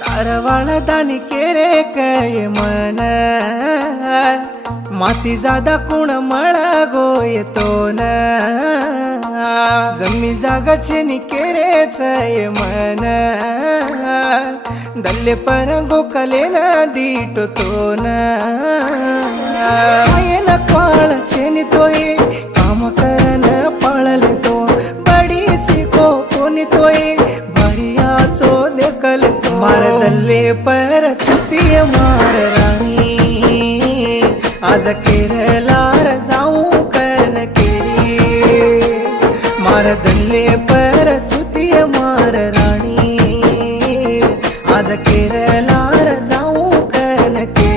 तारवाळदानी केरे काय मन माती जादा कुण मळा गो येतो न जमी जागाचे नि केरेच मन दल्ले पर गोकले न दीटो तो न आयन पाळचे नि तोय काम करन पाळले तो बडी सिको कोणी तोय भरियाचो देखल तो मार दल्ले पर सुतिय मार राणी आज केरलार जाऊ कन केरी मार दल्ले पर सुतिय मार राणी आज केरलार जाऊ कन केरी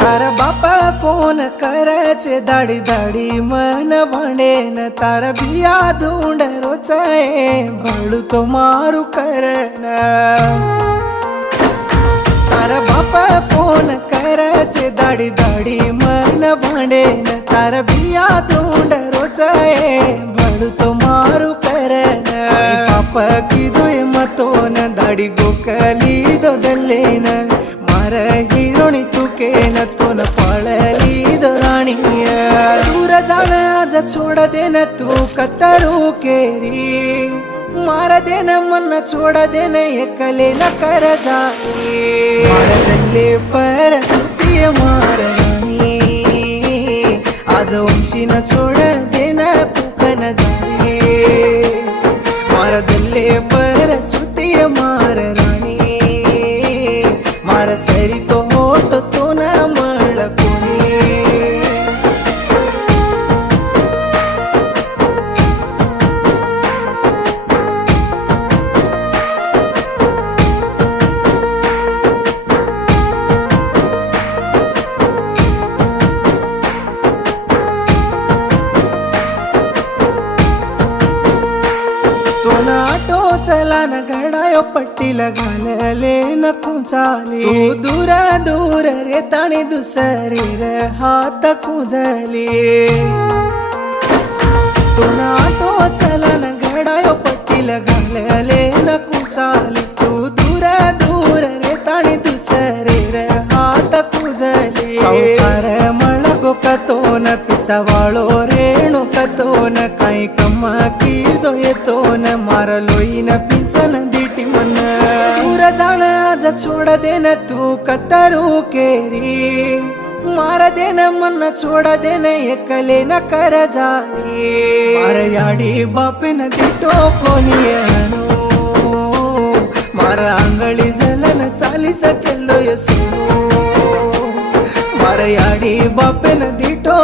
तार बापा फोन करायचे दाडी दाडी मन भनेन तार बिया धुंड रोचाय भळू तो मारू करन तार बापा फोन करायचे दाडी दाडी मन भनेन तार बिया धुंड रोचाय भळू तो मारू करन पापा किदोय मतोन दाडी गोकली दो दल्लेन मार हिरोणी तुकेन तोन पाळली दो राणीय दूर जाण आज छोड देन तू कतरू केरी मार देन मन छोड देन एकले न कर जाई मार दल्ले पर सुतिय मार राणी आज वंशी न छोड देन तुकन जाई मार दल्ले पर सुतिय मार राणी मार सरी तो होट तो न मळ कोणी तो ना आटो चला न घडायो पट्टीला घालले न कुंचाली तू दूर दूर रे ताणी दुसरी रे हात कुंजली तो ना आटो चला न घडायो पट्टीला घालले न कुंचाली तू दूर दूर रे ताणी दुसरी रे हात कुंजली सावकार मळगो कतोन पिसवाळो रेणू कतोन काही कम्मा कीर्दो येतोन मारलोईन पिंचन दीटी मन दूर जाण आज छोड देन तू कतरू केरी मार देन मन छोड देन एकले न कर जाई मार याडी बापेन दिटो कोणी मार आंगळी जलन चाली सकेलो यसो मार याडी बापेन दिटो